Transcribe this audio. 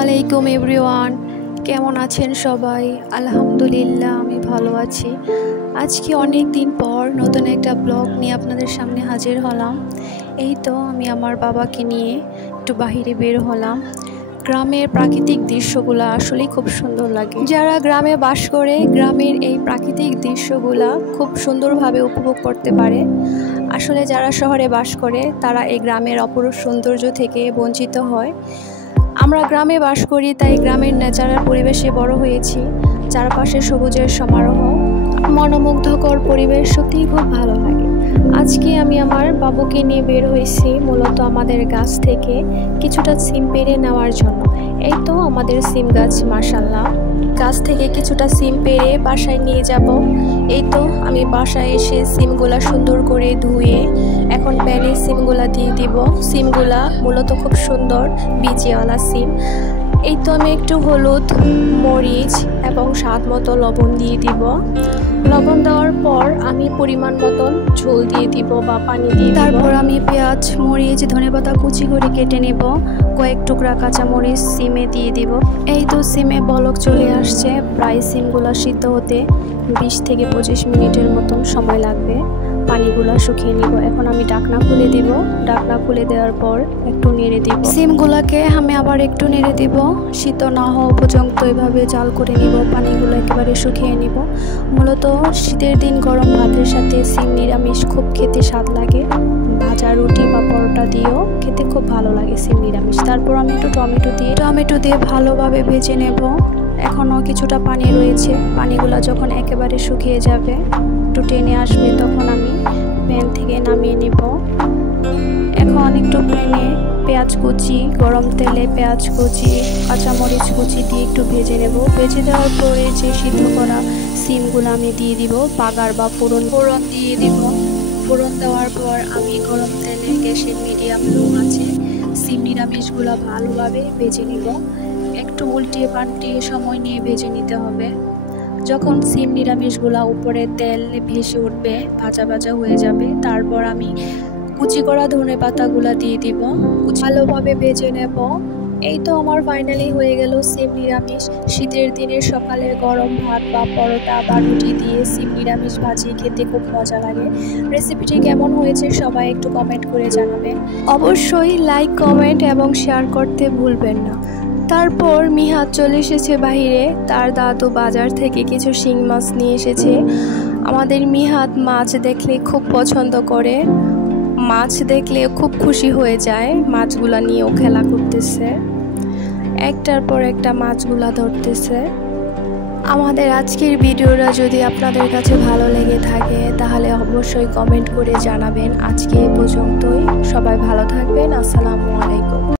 আলাইকুম এভরিওয়ান, কেমন আছেন সবাই? আলহামদুলিল্লাহ আমি ভালো আছি। আজকে অনেক দিন পর নতুন একটা ব্লগ নিয়ে আপনাদের সামনে হাজির হলাম। এই তো আমি আমার বাবাকে নিয়ে একটু বাহিরে বের হলাম। গ্রামের প্রাকৃতিক দৃশ্যগুলো আসলেই খুব সুন্দর লাগে। যারা গ্রামে বাস করে গ্রামের এই প্রাকৃতিক দৃশ্যগুলা খুব সুন্দরভাবে উপভোগ করতে পারে। আসলে যারা শহরে বাস করে তারা এই গ্রামের অপরূপ সৌন্দর্য থেকে বঞ্চিত হয়। আমরা গ্রামে বাস করি, তাই গ্রামের ন্যাচারাল পরিবেশে বড় হয়েছি। চারপাশে সবুজের সমারোহ, মনোমুগ্ধকর পরিবেশ সত্যিই খুব ভালো লাগে। আজকে আমি আমার বাবুকে নিয়ে বের হয়েছি মূলত আমাদের গাছ থেকে কিছুটা সিম পেড়ে নেওয়ার জন্য। এই তো আমাদের সিম গাছ, মাশাআল্লাহ। গাছ থেকে কিছুটা সিম পেড়ে বাসায় নিয়ে যাব। এই তো আমি বাসায় এসে সিমগুলা সুন্দর করে ধুয়ে এখন প্যানে সিমগুলা দিয়ে দিব। সিমগুলা মূলত খুব সুন্দর বীজওয়ালা সিম। এই তো আমি একটু হলুদ, মরিচ এবং স্বাদ মতো লবণ দিয়ে দিব। লবণ দেওয়ার পর আমি পরিমাণ মতন ঝোল দিয়ে দিব বা পানি দিয়ে। তারপর আমি পেঁয়াজ, মরিচ, ধনেপাতা কুচি করে কেটে নেব। কয়েক টুকরা কাঁচামরিচ সিমে দিয়ে দিব। এই তো সিমে বলক চলে আসছে। প্রায় সিমগুলো সিদ্ধ হতে 20 থেকে 25 মিনিটের মতন সময় লাগবে। পানিগুলো শুকিয়ে নিব। এখন আমি ঢাকনা খুলে দিব। ঢাকনা খুলে দেওয়ার পর একটু নেড়ে দিব। সিমগুলোকে আমি আবার একটু নেড়ে দিব। সিদ্ধ না হওয়া পর্যন্ত এভাবে জাল করে নিব। পানিগুলো একেবারে শুকিয়ে নিব। মূলত শীতের দিন গরম ভাতের সাথে সিম নিরামিষ খুব খেতে স্বাদ লাগে। ভাজা রুটি বা পরোটা দিয়েও খেতে খুব ভালো লাগে সিম নিরামিষ। তারপর আমি একটু টমেটো দিয়ে ভালোভাবে ভেজে নেব। এখনও কিছুটা পানি রয়েছে। পানিগুলো যখন একেবারে শুকিয়ে যাবে, একটু টেনে আসবে, তখন আমি প্যান থেকে নামিয়ে নেব। এখন একটু প্যানে পেঁয়াজ কুচি, গরম তেলে পেঁয়াজ কুচি, কাঁচামরিচ কুচি দিয়ে একটু ভেজে নেব। ভেজে দেওয়ার পরে যে সিদ্ধ করা সিমগুলো আমি দিয়ে দিব। বাগার বা ফোড়ন দিয়ে দিব। ফোড়ন দেওয়ার পর আমি গরম তেলে গ্যাসের মিডিয়াম লো আছে সিম নিরামিষগুলো ভালোভাবে ভেজে নিব। একটু উল্টিয়ে পাল্টিয়ে সময় নিয়ে ভেজে নিতে হবে। যখন সিম নিরামিষগুলা উপরে তেল ভেসে উঠবে, ভাজা ভাজা হয়ে যাবে, তারপর আমি কুচি করা ধনেপাতাগুলা দিয়ে দিব। ভালোভাবে ভেজে নেব। এই তো আমার ফাইনালি হয়ে গেল সিম নিরামিষ। শীতের দিনের সকালে গরম ভাত বা পরোটা বা রুটি দিয়ে সিম নিরামিষ ভাজি খেতে খুব মজা লাগে। রেসিপিটি কেমন হয়েছে সবাই একটু কমেন্ট করে জানাবেন। অবশ্যই লাইক, কমেন্ট এবং শেয়ার করতে ভুলবেন না। তারপর মিহাদ চলে এসেছে বাহিরে। তার দাদু বাজার থেকে কিছু শিং মাছ নিয়ে এসেছে। আমাদের মিহাদ মাছ দেখলে খুব পছন্দ করে। মাছ দেখলে খুব খুশি হয়ে যায়। মাছগুলা নিয়েও খেলা করতেছে, একটার পর একটা মাছগুলা ধরতেছে। আমাদের আজকের ভিডিওটা যদি আপনাদের কাছে ভালো লেগে থাকে তাহলে অবশ্যই কমেন্ট করে জানাবেন। আজকে এই পর্যন্তই। সবাই ভালো থাকবেন। আসসালামু আলাইকুম।